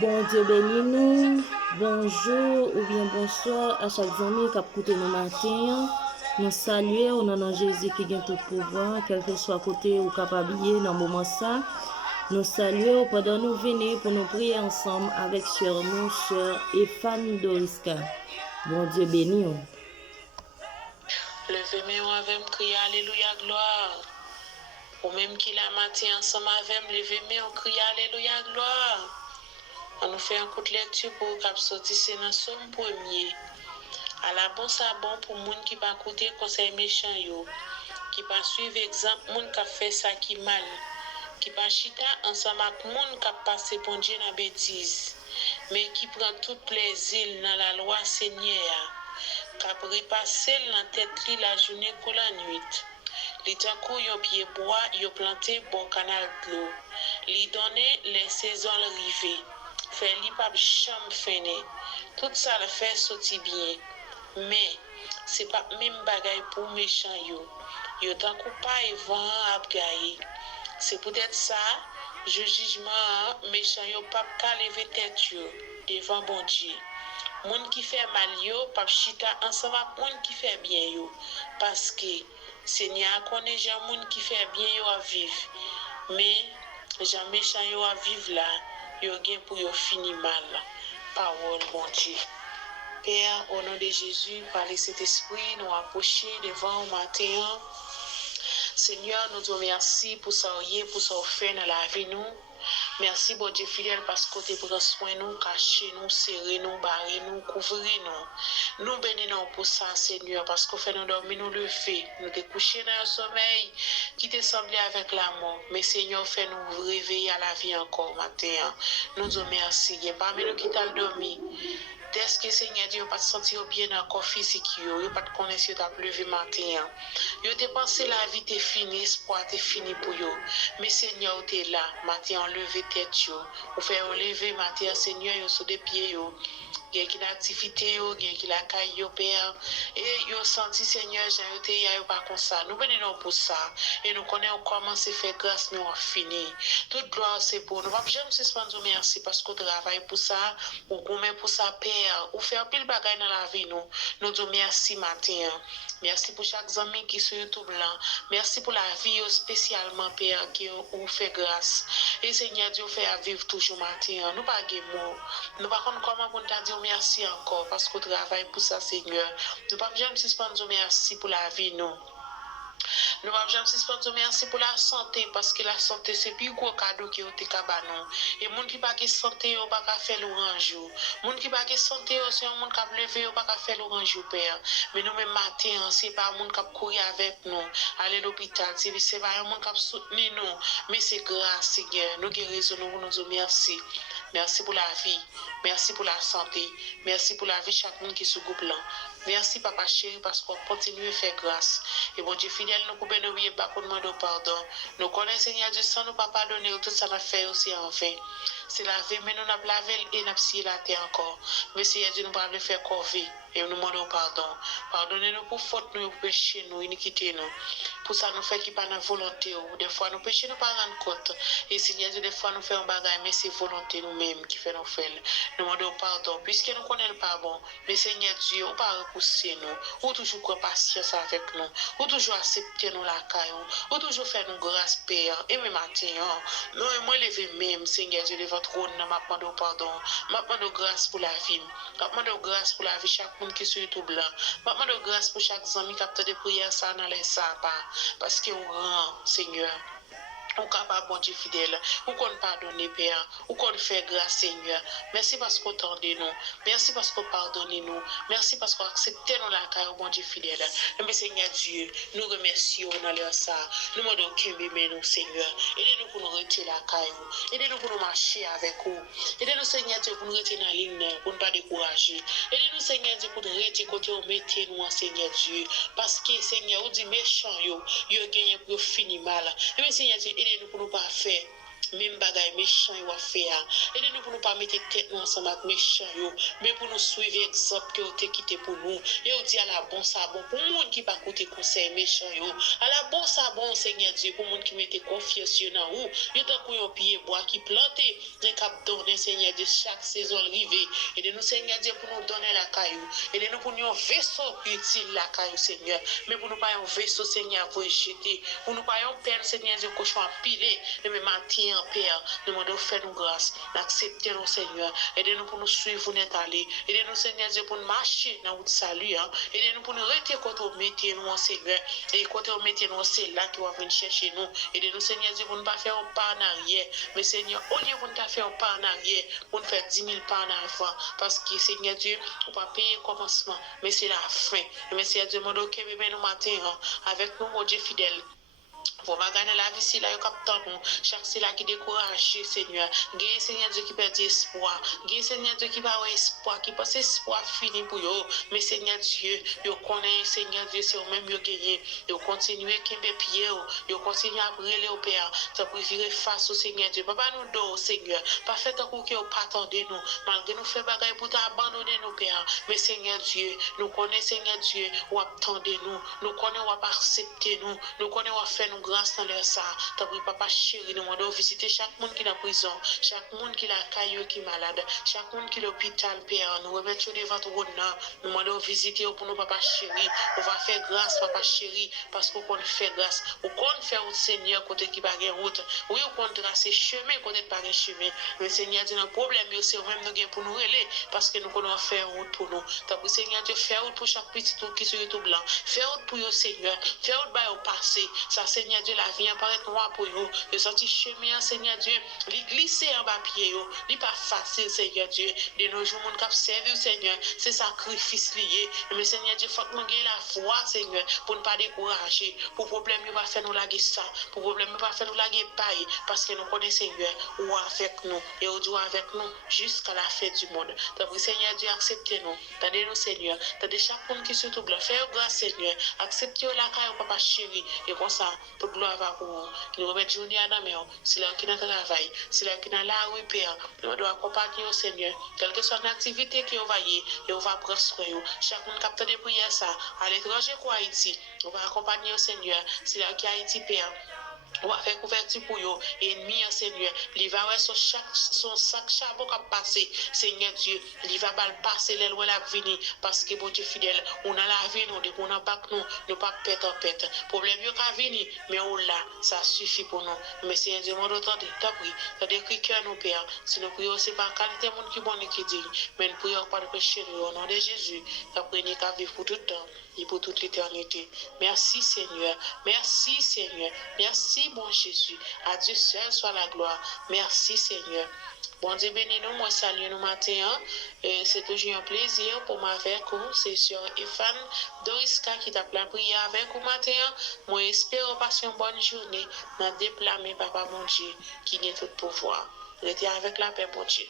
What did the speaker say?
Bon Dieu bénis nous. Bonjour ou bien bonsoir à chaque ami qui a écouté nos matins. Nous saluons au nom de Jésus qui a tout pouvoir, quel que soit côté ou capable dans le moment ça. Nous saluons pendant nous venir pour nous prier ensemble avec chers nous, chers et fans d'Oriska. Bon Dieu bénis nous. Levez-moi avec crier Alléluia, gloire. Ou même qui la matin ensemble avec levez-moi, crier Alléluia, gloire. On nous fait un coup de lecture pour cap sortir c'est dans somme premier. À la bon ça bon pour moun qui pas écouter conseil méchant yo, qui pas suivre exemple moun qui fait ça qui mal, qui pas chita ensemble avec moun qui passé bon Dieu dans bêtise, mais qui prend tout plaisir dans la loi Seigneur, qui repasser dans tête li la journée comme la nuit. Li tankou yon pied bois, yon planté bon canal d'eau. Li donné les saisons arrivées. Fait li pas chambre fene. Tout ça le fait sorti bien. Mais c'est pas même bagay pour méchant yo. Yo tankou pas et vent a gaye. C'est peut-être ça, je jugement méchant yo pas ka lever tête yo devant bon Dieu. Moun qui fait mal yo pas chita ensemble avec moun qui fait bien yo parce que Seigneur connaît gens moun qui fait bien yo à vivre. Mais gens méchant yo à vivre là, yo gen pour yo fini mal. Parole bon Dieu. Père, au nom de Jésus, par le Saint-Esprit, nous approcher devant au matin. Seigneur, nous te remercions pour ça pour ça fait dans la vie nous. Merci, bon Dieu fidèle, parce que tu prends soin de nous, cacher nous, serrer nous, barrer nous, couvrir nous. Nous bénissons pour ça, Seigneur, parce que fait nous dormir, nous lever, nous te coucher dans un sommeil qui te semblait avec la mort. Mais Seigneur, fait nous réveiller à la vie encore matin. Nous te remercions. Parmi nous qui t'ont dormi, est-ce que Seigneur Dieu pas te sentir bien dans le corps physique, yo pas te connaître si tu as levé matin. Yo te pensé la vie t'est finie, espoir t'est fini pour yo. Mais Seigneur, tu es là, matin levé tête yo. Ou faire lever matin Seigneur yo sur des pieds yo. Gen qui l'activité yo, gen qui la caille yo père et yo senti Seigneur Jean yo te ya yo pas comme ça. Nous bénissons pour ça et nous connaissons comment c'est fait grâce mais on fini. Toute gloire c'est pour nous. Pas jamais suspendre merci parce qu'on travaille pour ça, ou qu'on met pour ça père, ou faire pile bagaille dans la vie nous. Nous disons merci matin. Merci pour chaque ami qui sur YouTube là. Merci pour la vie spécialement père qui vous fait grâce. Et Seigneur Dieu fait vivre toujours matin. Nous pas mots. Nous pas comment pour nous dire merci encore parce qu'on travaille pour ça Seigneur. Nous pas jamais suspendre merci pour la vie nous. Nous ne pouvons pas merci pour la santé parce que la santé c'est plus gros cadeau qui est cabanon. Et moun qui pas de santé ou pas faire l'orange. Moun qui pas de santé c'est un monde qui a levé ou pas faire l'orange père. Mais nous même matin c'est pas un monde qui courir avec nous aller à l'hôpital, c'est pas un monde qui soutenir nous, mais c'est grâce Seigneur. Nous guérissons nous nous disons merci. Merci pour la vie. Merci pour la santé. Merci pour la vie chaque monde qui est sous groupe là. Merci papa chéri parce qu'on continue à faire grâce. Et bon Dieu fidèle nous pouvons n'oublier pas pour demander pardon. Nous connaissons Seigneur Dieu sans nous pas pardonner tout ça n'a fait aussi en vain. C'est la vie mais nous n'a pas lavé et n'a pas la terre encore. Mais Seigneur Dieu nous pas le faire corvée et nous demandons pardon. Pardonnez-nous pour faute nous, pour péché nous, iniquité nous. Pour ça nous fait qui pas notre volonté ou des fois nous péchons nous pas rendre compte. Et Seigneur Dieu des fois nous faisons un bagage mais c'est volonté nous-mêmes qui fait nous faire. Nous demandons pardon puisque nous connaissons pas bon. Mais Seigneur Dieu, on pas repousser nous, ou toujours prendre patience avec nous, ou toujours accepter nous la caillou, ou toujours faire nous grâce Père. Et même matin, nous moi lever même Seigneur Dieu devant trône, m'a demandé pardon, m'a demandé grâce pour la vie, m'a demandé grâce pour la vie chaque monde qui sur YouTube là, m'a demandé grâce pour chaque ami qui a fait des prières ça dans les sapins, parce que on rend Seigneur. Ou capable, bon Dieu fidèle, ou qu'on pardonne, Père, ou qu'on fait grâce, Seigneur. Merci parce qu'on tendez nous. Merci parce qu'on pardonne nous. Merci parce qu'on accepte nous la carrière, bon Dieu fidèle. Mais Seigneur Dieu, nous remercions dans leur ça. Nous demandons qu'il nous, Seigneur. Aidez-nous pour nous retirer la carrière. Aidez-nous pour nous marcher avec vous. Aidez-nous, Seigneur Dieu, pour nous retirer dans la ligne, pour ne pas décourager. Aidez-nous, Seigneur Dieu, pour nous retirer côté où mettez nous, Seigneur Dieu. Parce que, Seigneur, vous dit méchant, yo gagné pour finir mal. Mais Seigneur Dieu, aidez-nous pour nous pas faire même bagay méchant yo a fait. Aidez-nous pour nous pas mettre tête nous ensemble avec méchant yo, mais pour nous suivre exemple que vous te quitté pour nous. Et on dit à la bon ça bon pour monde qui pas côté conseil méchant yo. À la bon ça bon Seigneur Dieu pour monde qui mette confiance dans vous. Yo tant qu'on pied bois qui planté, et cap donner Seigneur Dieu chaque saison arrivée. Aidez-nous Seigneur Dieu pour nous donner la caillou. Aidez-nous pour nous un vaisseau utile la caillou Seigneur, mais pour nous pas un vaisseau Seigneur pour jeter. Pour nous pas un père Seigneur Dieu cochon à piler, mais matin Père, nous demandons faire nous grâce, d'accepter nous Seigneur. Aidez-nous pour nous suivre, vous n'êtes allé. Aidez-nous Seigneur Dieu pour nous marcher dans votre salut. Aidez-nous pour nous rester quand vous mettez nous Seigneur. Et quand vous mettez nous, c'est là qui va venir chercher nous. Aidez-nous Seigneur Dieu pour ne pas faire un pas en arrière. Mais Seigneur, au lieu de nous faire un pas en arrière, pour nous faire 10 000 pas en avant. Parce que Seigneur Dieu, on va payer le commencement, mais c'est la fin. Mais Seigneur Dieu, demande que nous matin avec nous, mon Dieu fidèle. Pour ma gagner la vie, c'est là, chaque c'est là qui décourage, Seigneur. Gagne, Seigneur Dieu, qui perd espoir. Gagne, Seigneur Dieu, qui va avoir espoir, qui pense espoir fini pour eux. Mais Seigneur Dieu, yo connaît, Seigneur Dieu, c'est eux-mêmes yo gagné. Yo continue à kembe pied, yo continue à brûler au Père. Ça pour virer face au Seigneur Dieu. Papa nous donne, Seigneur. Pas fait un coup que vous pas attendez nous. Malgré nous faire bagaille pour t'abandonner nos Père. Mais Seigneur Dieu, nous connaissons, Seigneur Dieu, ou attendez nous. Nous connaissons, ou accepter nous. Nous connaissons, ou faire nous grâce dans leur ça. T'as pris papa chéri, nous demandons visiter chaque monde qui est en prison, chaque monde qui est à caillou qui est malade, chaque monde qui est à l'hôpital, Père. Nous remettons devant ton nom. Nous demandons visiter pour nous, papa chéri. On va faire grâce, papa chéri, parce qu'on peut faire grâce. On compte faire route, Seigneur, côté qui pas de route. Oui, on compte tracer chemin, côté pas de chemin. Mais Seigneur, Dieu, notre problème, c'est même nous pour nous relayer, parce que nous connaissons faire route pour nous. T'as pris Seigneur, Dieu, faire route pour chaque petit tour qui est tout blanc. Faire route pour eux, Seigneur. Faire route pour au passé. Ça, Seigneur Dieu, la vie apparaît noire pour eux. Le sorti chemin, Seigneur Dieu, les glisser en bas pied, n'est pas facile, Seigneur Dieu. De nos jours, mon cap servir, Seigneur, c'est sacrifice lié. Mais Seigneur Dieu, faut que nous ayons la foi, Seigneur, pour ne pas décourager. Pour problème, il va faire nous laguer ça. Pour problème, il va faire nous laguer paille. Parce que nous connaissons, Seigneur, ou avec nous. Et ou Dieu avec nous jusqu'à la fin du monde. Donc, Seigneur Dieu, acceptez-nous. Tendez-nous, Seigneur. Tendez chaque monde qui se trouve là. Faites grâce, Seigneur. Acceptez la caille, papa chéri. Et comme ça, toute gloire va pour vous. Nous remettons journée à la main. C'est là qui est dans le travail. C'est là qui est dans la rue, Père. Nous devons accompagner au Seigneur. Quelle que soit l'activité qui on va y, et on va prendre soin. Chaque monde capte des prières, ça. À l'étranger, quoi, Haïti. On va accompagner au Seigneur. C'est là qui est Haïti, Père. On va faire couverture pour eux. Ennemi, Seigneur. Il va avoir son sac charbon qui a passé. Seigneur Dieu. Il va passer les lois la venir. Parce que bon Dieu fidèle, on a la vie, nous, on a bac nous, nous pas pète en pète. Problème, il va venir, mais on l'a. Ça suffit pour nous. Mais Seigneur Dieu, mon autant de t'as pris. T'as décrit cœur nous, Père. Si nous prions, c'est pas qualité monde qui bon et qui dit. Mais nous prions pas de péché, au nom de Jésus. T'as pris qu'à vivre pour tout le temps et pour toute l'éternité. Merci, Seigneur. Merci, Seigneur. Merci, bon Jésus. À Dieu seul soit la gloire. Merci, Seigneur. Bon Dieu bénis nous, moi salue nous matin. C'est toujours un plaisir pour m'avoir vous. C'est sur Efan Doriska qui t'a prié avec vous matin. Moi espère passer une bonne journée dans déplacer papa mon Dieu qui est tout pouvoir. Restez avec la paix, mon Dieu.